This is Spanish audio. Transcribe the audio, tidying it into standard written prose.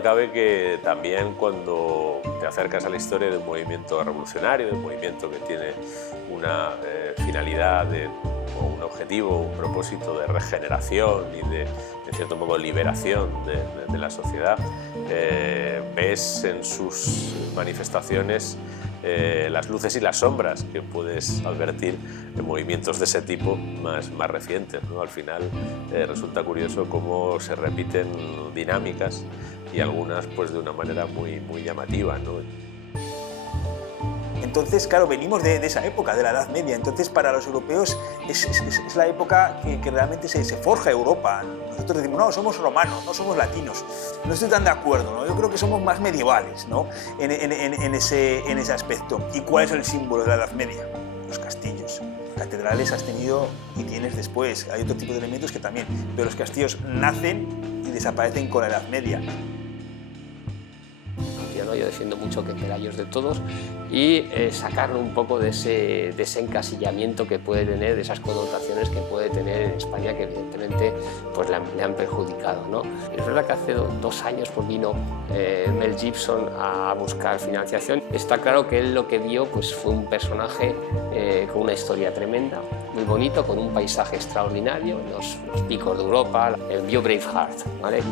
duda cabe que también cuando te acercas a la historia de un movimiento revolucionario, de un movimiento que tiene una finalidad o un objetivo, un propósito de regeneración y de cierto modo, liberación de la sociedad, ves en sus manifestaciones las luces y las sombras que puedes advertir en movimientos de ese tipo más recientes, ¿no? Al final resulta curioso cómo se repiten dinámicas y algunas pues de una manera muy llamativa, ¿no? Entonces, claro, venimos de esa época, de la Edad Media. Entonces, para los europeos es la época que realmente se forja Europa. Nosotros decimos, no, somos romanos, no somos latinos. No estoy tan de acuerdo, ¿no? Yo creo que somos más medievales, ¿no? en ese aspecto. ¿Y cuál es el símbolo de la Edad Media? Los castillos. Catedrales has tenido y tienes después. Hay otro tipo de elementos que también. Pero los castillos nacen y desaparecen con la Edad Media. Yo defiendo mucho que Pelayo es de todos y sacarlo un poco de ese encasillamiento que puede tener, de esas connotaciones que puede tener en España, que evidentemente pues, le han perjudicado, ¿no? Es verdad que hace 2 años pues, vino Mel Gibson a buscar financiación. Está claro que él lo que vio pues, fue un personaje con una historia tremenda, muy bonito, con un paisaje extraordinario, los picos de Europa. Vio Braveheart, ¿vale?